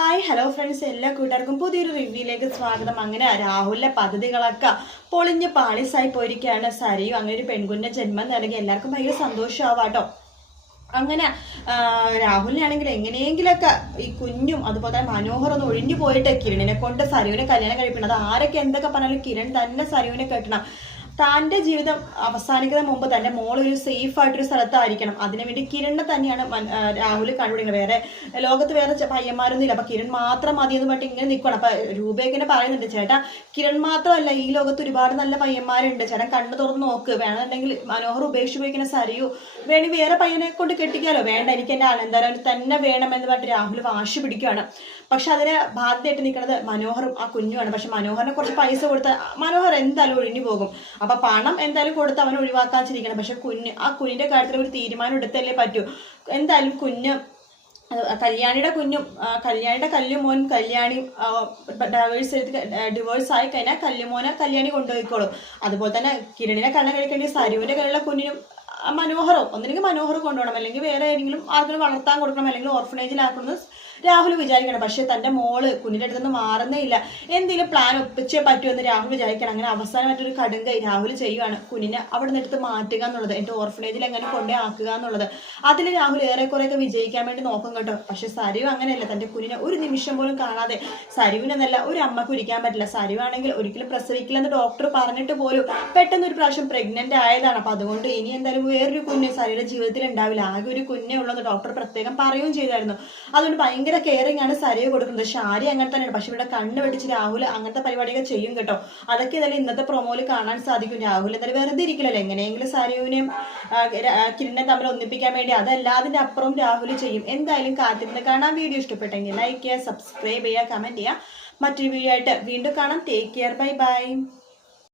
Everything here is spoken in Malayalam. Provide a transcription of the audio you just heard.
ഹായ് ഹലോ ഫ്രണ്ട്സ് എല്ലാ കൂട്ടുകാർക്കും പുതിയൊരു റിവ്യൂയിലേക്ക് സ്വാഗതം. അങ്ങനെ രാഹുലിന്റെ പദ്ധതികളൊക്കെ പൊളിഞ്ഞ് പാളിസായി പോയിരിക്കുകയാണ് സരിയും. അങ്ങനെ ഒരു പെൺകുഞ്ഞിന്റെ ജന്മം നൽകി എല്ലാവർക്കും ഭയങ്കര സന്തോഷമാവാട്ടോ അങ്ങനെ രാഹുലിനെ രാഹുലിനാണെങ്കിൽ എങ്ങനെയെങ്കിലൊക്കെ ഈ കുഞ്ഞും അതുപോലെ തന്നെ മനോഹർ ഒന്ന് ഒഴിഞ്ഞു പോയിട്ട് കിരണിനെ കൊണ്ട് സരുവിനെ കല്യാണം കഴിപ്പിക്കണം. അത് ആരൊക്കെ എന്തൊക്കെ പറഞ്ഞാലും കിരൺ തന്നെ സരുവിനെ കെട്ടണം. താന്റെ ജീവിതം അവസാനിക്കുന്ന മുമ്പ് തന്റെ മോൾ ഒരു സേഫ് ആയിട്ടൊരു സ്ഥലത്തായിരിക്കണം. അതിനുവേണ്ടി കിരണിനെ തന്നെയാണ് രാഹുൽ കണ്ടുപിടിക്കുന്നത് വേറെ ലോകത്ത് വേറെ പയ്യന്മാരൊന്നും ഇല്ല അപ്പം കിരൺ മാത്രം മതി എന്ന് പറഞ്ഞിട്ട് ഇങ്ങനെ നിൽക്കുകയാണ് അപ്പം രൂപയൊക്കെ പറയുന്നുണ്ട്. ചേട്ടാ കിരൺ മാത്രമല്ല ഈ ലോകത്ത് ഒരുപാട് നല്ല പയ്യന്മാരുണ്ട്. ചേട്ടൻ കണ്ണു തുറന്ന് നോക്ക്. വേണമെന്നുണ്ടെങ്കിൽ മനോഹർ ഉപേക്ഷിച്ച് പോയിക്കുന്ന സരിയു. വേണമെങ്കിൽ വേറെ പയ്യനെ കൊണ്ട് കെട്ടിക്കാലോ. വേണ്ട എനിക്ക് എന്റെ അനന്തരം തന്നെ വേണമെന്ന് പറഞ്ഞിട്ട് രാഹുൽ വാശി പിടിക്കുകയാണ് പക്ഷെ അതിന് ബാധ്യമായിട്ട് നിൽക്കുന്നത് മനോഹറും ആ കുഞ്ഞുമാണ്. പക്ഷെ മനോഹറിനെ കുറച്ച് പൈസ കൊടുത്ത് മനോഹർ എന്തായാലും ഒഴിഞ്ഞു പോകും. അപ്പൊ പണം എന്തായാലും കൊടുത്ത് അവൻ ഒഴിവാക്കാച്ചിരിക്കണം പക്ഷെ കുഞ്ഞ് ആ കുഞ്ഞിന്റെ കാര്യത്തിൽ ഒരു തീരുമാനം എടുത്തല്ലേ പറ്റൂ. എന്തായാലും കുഞ്ഞ് കല്യാണിയുടെ കുഞ്ഞും കല്യാണിയുടെ കല്ലുമോൻ കല്യാണി ഡൈവേഴ്സ് എടുത്ത് ഡിവോഴ്സ് ആയി കഴിഞ്ഞാൽ കല്ലുമോനെ കല്യാണി കൊണ്ടുപോയിക്കോളും. അതുപോലെ തന്നെ കിരണിനെ കല്യാണം കഴിക്കേണ്ടി സരുവിന്റെ കയ്യിലുള്ള കുഞ്ഞിനും മനോഹറോ ഒന്നില്ലെങ്കിൽ മനോഹർ കൊണ്ടുപോകണം. അല്ലെങ്കിൽ വേറെ ഏതെങ്കിലും ആർക്കും വളർത്താൻ കൊടുക്കണം. അല്ലെങ്കിൽ ഓർഫനേജിലാക്കണമെന്ന് രാഹുൽ വിചാരിക്കണം. പക്ഷെ തന്റെ മോൾ കുഞ്ഞിന്റെ അടുത്ത് നിന്ന് മാറുന്നേ ഇല്ല. എന്തെങ്കിലും പ്ലാൻ ഒപ്പിച്ചേ പറ്റുമെന്ന് രാഹുൽ വിചാരിക്കണം. അങ്ങനെ അവസാനമായിട്ടൊരു കടുങ്കൈ രാഹുൽ ചെയ്യുവാണ്. കുഞ്ഞിനെ അവിടെ നിന്ന് എടുത്ത് മാറ്റുക എന്നുള്ളത് എന്റെ ഓർഫനേജിൽ എങ്ങനെ കൊണ്ടേ ആക്കുക എന്നുള്ളത്. അതിൽ രാഹുൽ ഏറെക്കുറെയൊക്കെ വിജയിക്കാൻ വേണ്ടി നോക്കും കേട്ടോ. പക്ഷെ സരിവ് അങ്ങനെയല്ല. തന്റെ കുഞ്ഞിനെ ഒരു നിമിഷം പോലും കാണാതെ സരിവിനെന്നല്ല ഒരു അമ്മയ്ക്ക് ഇരിക്കാൻ പറ്റില്ല. സരിവാണെങ്കിൽ ഒരിക്കലും പ്രസവിക്കില്ലെന്ന് ഡോക്ടർ പറഞ്ഞിട്ട് പോലും പെട്ടെന്ന് ഒരു പ്രാവശ്യം പ്രഗ്നന്റ് ആയതാണ്. അപ്പൊ അതുകൊണ്ട് ഇനി എന്തായാലും വേറൊരു കുഞ്ഞ് സരിയുടെ ജീവിതത്തിൽ ഉണ്ടാവില്ല. ആകെ ഒരു കുഞ്ഞേ ഉള്ളെന്ന് ഡോക്ടർ പ്രത്യേകം പറയുകയും ചെയ്തായിരുന്നു. അതുകൊണ്ട് ഭയങ്കര കെയറിംഗ് ആണ് സരിയ കൊടുക്കുന്നത്. ഷാരി അങ്ങനെ തന്നെയാണ്. പക്ഷെ ഇവിടെ കണ്ണ് വെട്ടിച്ച് രാഹുൽ അങ്ങനത്തെ പരിപാടിയൊക്കെ ചെയ്യും കേട്ടോ. അതൊക്കെ എന്തായാലും ഇന്നത്തെ പ്രൊമോയിൽ കാണാൻ സാധിക്കും. രാഹുൽ എന്തായാലും വെറുതെ ഇരിക്കില്ലല്ലോ. എങ്ങനെയെങ്കിലും സരയുവിനെയും കിരണിനെ തമ്മിൽ ഒന്നിപ്പിക്കാൻ വേണ്ടി അതല്ലാതിന്റെ അപ്പുറം രാഹുൽ ചെയ്യും. എന്തായാലും കാത്തിരുന്ന് കാണാൻ വീഡിയോ ഇഷ്ടപ്പെട്ടെങ്കിൽ ലൈക്ക് ചെയ്യുക സബ്സ്ക്രൈബ് ചെയ്യുക കമന്റ് ചെയ്യുക. മറ്റൊരു വീഡിയോ ആയിട്ട് വീണ്ടും കാണാം. Take care bye bye